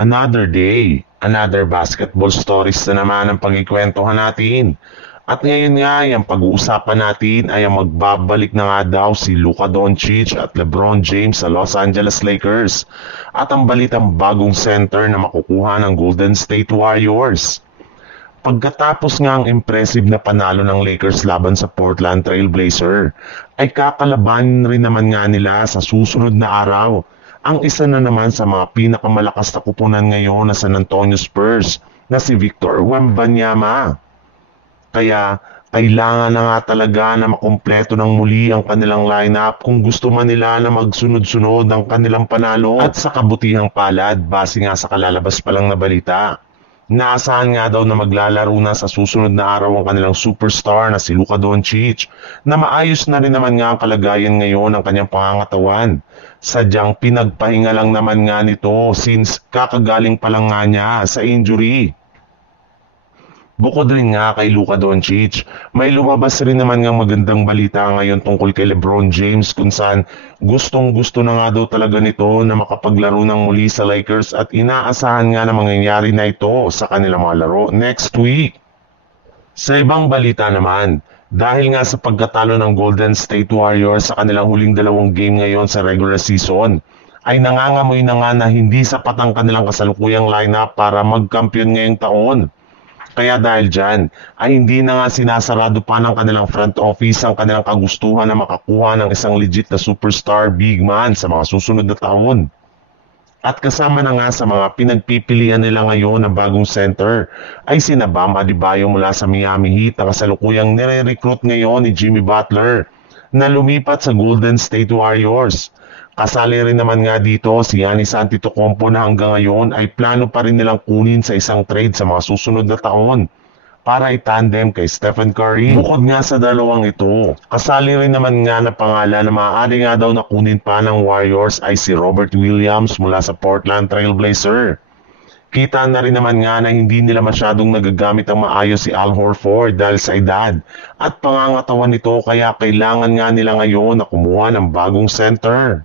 Another day, another basketball stories na naman ang pagkikwentuhan natin. At ngayon nga, yung pag-uusapan natin ay ang magbabalik na nga daw si Luka Doncic at LeBron James sa Los Angeles Lakers. At ang balitang bagong center na makukuha ng Golden State Warriors. Pagkatapos nga ang impressive na panalo ng Lakers laban sa Portland Trail Blazer, ay kakalabanin rin naman nga nila sa susunod na araw ang isa na naman sa mga pinakamalakas na kupunan ngayon na San Antonio Spurs na si Victor Wembanyama. Kaya kailangan na nga talaga na makumpleto ng muli ang kanilang lineup kung gusto man nila na magsunod-sunod ng kanilang panalo at sa kabutihang palad base nga sa kalalabas pa lang na balita. Naasahan nga daw na maglalaro na sa susunod na araw ang kanilang superstar na si Luka Doncic na maayos na rin naman nga ang kalagayan ngayon ng kanyang pangangatawan. Sadyang pinagpahinga lang naman nga nito since kakagaling pa lang nga niya sa injury. Bukod rin nga kay Luka Doncic, may lumabas rin naman ng magandang balita ngayon tungkol kay LeBron James kung saan gustong-gusto na nga daw talaga nito na makapaglaro ng muli sa Lakers at inaasahan nga na mangyayari na ito sa kanilang mga laro next week. Sa ibang balita naman, dahil nga sa pagkatalo ng Golden State Warriors sa kanilang huling dalawang game ngayon sa regular season, ay nangangamoy na nga na hindi sapat ang kanilang kasalukuyang lineup para magkampiyon ngayong taon. Kaya dahil dyan, ay hindi na nga sinasarado pa ng kanilang front office ang kanilang kagustuhan na makakuha ng isang legit na superstar big man sa mga susunod na taon. At kasama na nga sa mga pinagpipilian nila ngayon na bagong center ay sina Bam Adebayo mula sa Miami Heat na kasalukuyang nire-recruit ngayon ni Jimmy Butler na lumipat sa Golden State Warriors. Kasali rin naman nga dito si Giannis Antetokounmpo na hanggang ngayon ay plano pa rin nilang kunin sa isang trade sa mga susunod na taon para itandem kay Stephen Curry. Bukod nga sa dalawang ito, kasali rin naman nga na pangalan na maaari nga daw na kunin pa ng Warriors ay si Robert Williams mula sa Portland Trail Blazer. Kita na rin naman nga na hindi nila masyadong nagagamit ang maayos si Al Horford dahil sa edad at pangangatawan nito kaya kailangan nga nila ngayon na kumuha ng bagong center.